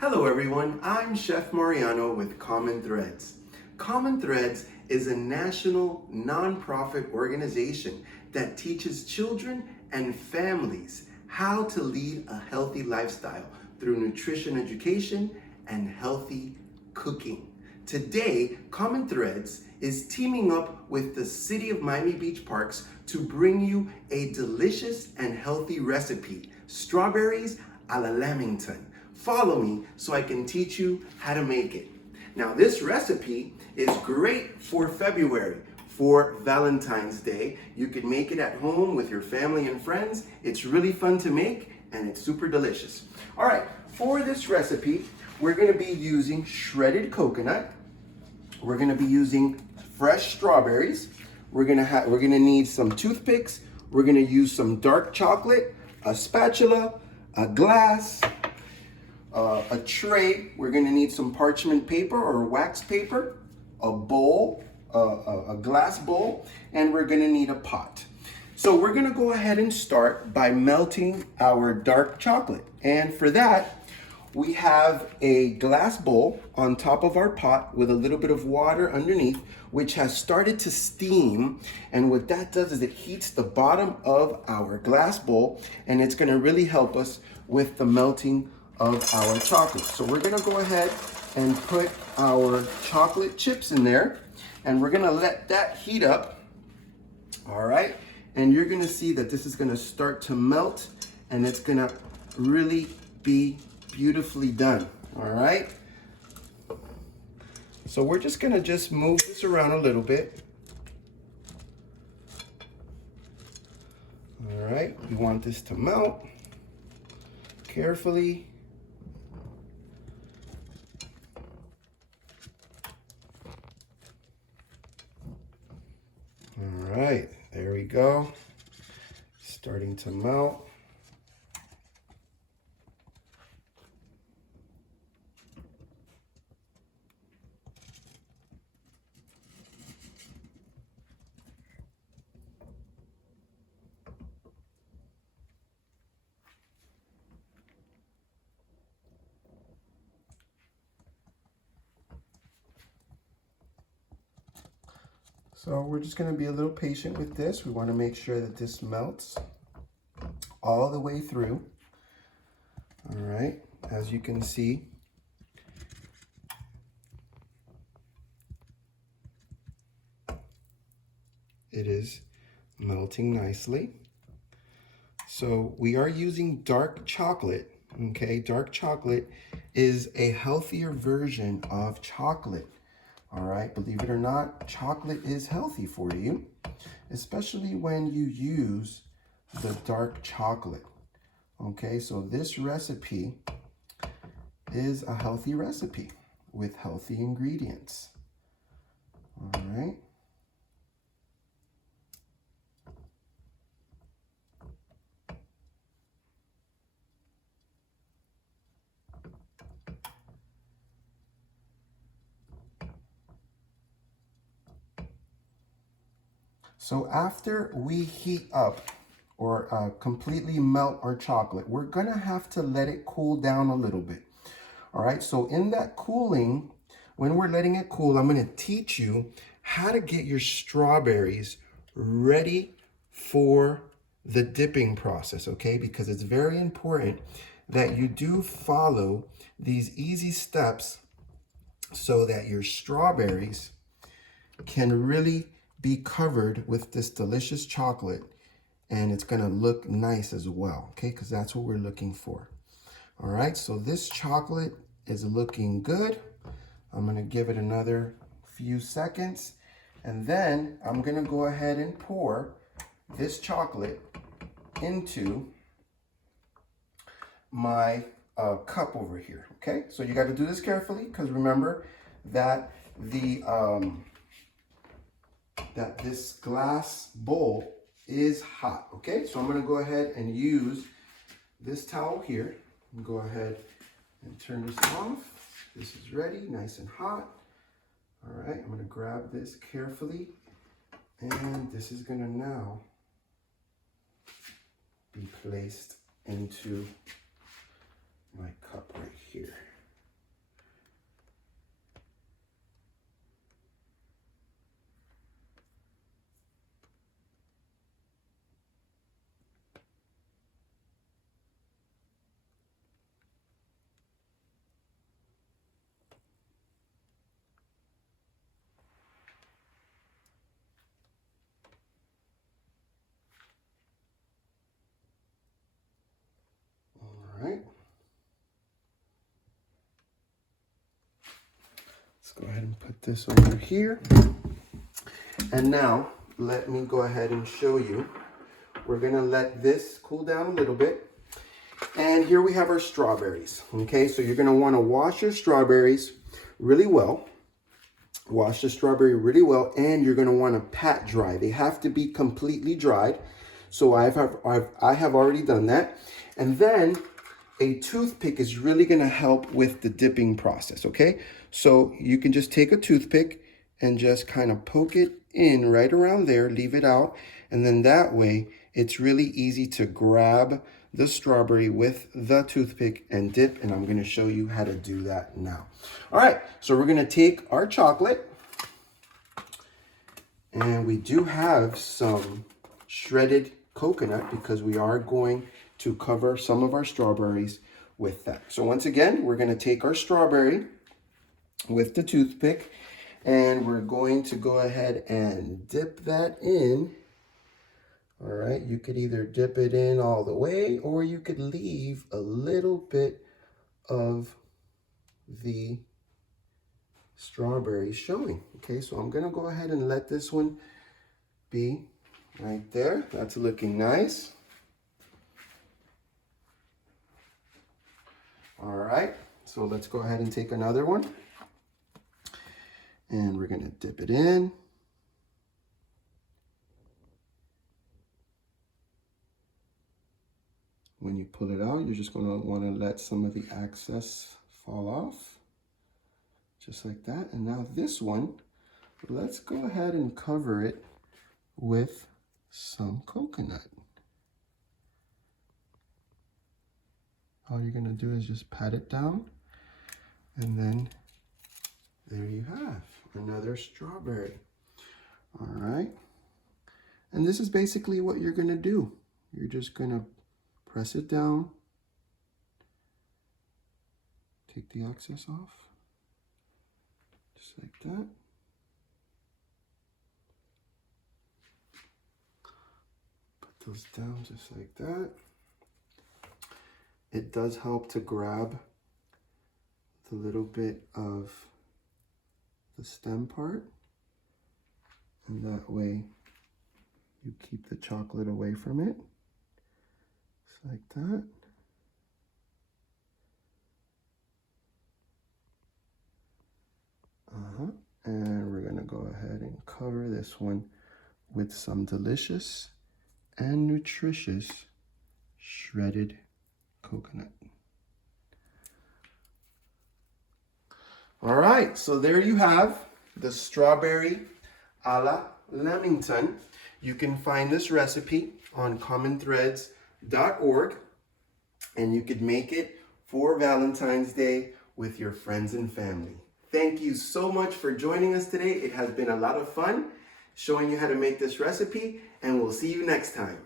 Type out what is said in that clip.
Hello everyone, I'm Chef Mariano with Common Threads. Common Threads is a national nonprofit organization that teaches children and families how to lead a healthy lifestyle through nutrition education and healthy cooking. Today, Common Threads is teaming up with the City of Miami Beach Parks to bring you a delicious and healthy recipe, strawberries a la Lamington. Follow me so I can teach you how to make it. Now, this recipe is great for February, for Valentine's Day. You can make it at home with your family and friends. It's really fun to make and it's super delicious. All right, for this recipe, we're gonna be using shredded coconut. We're gonna be using fresh strawberries. We're gonna need some toothpicks. We're gonna use some dark chocolate, a spatula, a glass, a tray. We're gonna need some parchment paper or wax paper, a bowl, a glass bowl, and we're gonna need a pot. So we're gonna go ahead and start by melting our dark chocolate. And for that, we have a glass bowl on top of our pot with a little bit of water underneath, which has started to steam. And what that does is it heats the bottom of our glass bowl, and it's gonna really help us with the melting of our chocolate. So we're gonna go ahead and put our chocolate chips in there, and we're gonna let that heat up, all right? And you're gonna see that this is gonna start to melt, and it's gonna really be beautifully done, all right? So we're just gonna move this around a little bit. All right, we want this to melt carefully. All right, there we go. Starting to melt. So we're just going to be a little patient with this. We want to make sure that this melts all the way through. All right, as you can see, it is melting nicely. So we are using dark chocolate, okay? Dark chocolate is a healthier version of chocolate. All right, believe it or not, chocolate is healthy for you, especially when you use the dark chocolate. Okay, so this recipe is a healthy recipe with healthy ingredients. All right. So after we heat up or completely melt our chocolate, we're gonna have to let it cool down a little bit. All right, so in that cooling, when we're letting it cool, I'm gonna teach you how to get your strawberries ready for the dipping process, okay? Because it's very important that you do follow these easy steps so that your strawberries can really be covered with this delicious chocolate, and it's gonna look nice as well, okay? Because that's what we're looking for. All right, so this chocolate is looking good. I'm gonna give it another few seconds, and then I'm gonna go ahead and pour this chocolate into my cup over here, okay? So you gotta do this carefully, because remember that this glass bowl is hot, okay? So I'm gonna go ahead and use this towel here and go ahead and turn this off. This is ready, nice and hot. All right, I'm gonna grab this carefully, and this is gonna now be placed into my cup right here. go ahead and put this over here. And now let me go ahead and show you. We're gonna let this cool down a little bit. And here we have our strawberries. Okay, so you're gonna wanna wash your strawberries really well. Wash the strawberry really well, and you're gonna wanna pat dry. They have to be completely dried. So I have already done that. And then a toothpick is really gonna help with the dipping process, okay? So you can just take a toothpick and just kind of poke it in right around there, leave it out, and then that way it's really easy to grab the strawberry with the toothpick and dip, and I'm gonna show you how to do that now. All right, so we're gonna take our chocolate, and we do have some shredded coconut because we are going to cover some of our strawberries with that. So once again, we're gonna take our strawberry with the toothpick, and we're going to go ahead and dip that in. All right, you could either dip it in all the way, or you could leave a little bit of the strawberry showing. Okay, so I'm gonna go ahead and let this one be right there. That's looking nice. All right, so let's go ahead and take another one. And we're gonna dip it in. When you pull it out, you're just gonna wanna let some of the excess fall off, just like that. And now this one, let's go ahead and cover it with some coconut. All you're gonna do is just pat it down, and then there you have another strawberry. All right. And this is basically what you're gonna do. You're just gonna press it down, take the excess off, just like that. Put those down just like that. It does help to grab the little bit of the stem part, and that way you keep the chocolate away from it, just like that. And we're gonna go ahead and cover this one with some delicious and nutritious shredded coconut. All right, so there you have the strawberry a la Lamington. You can find this recipe on commonthreads.org, and you could make it for Valentine's Day with your friends and family. Thank you so much for joining us today. It has been a lot of fun showing you how to make this recipe, and we'll see you next time.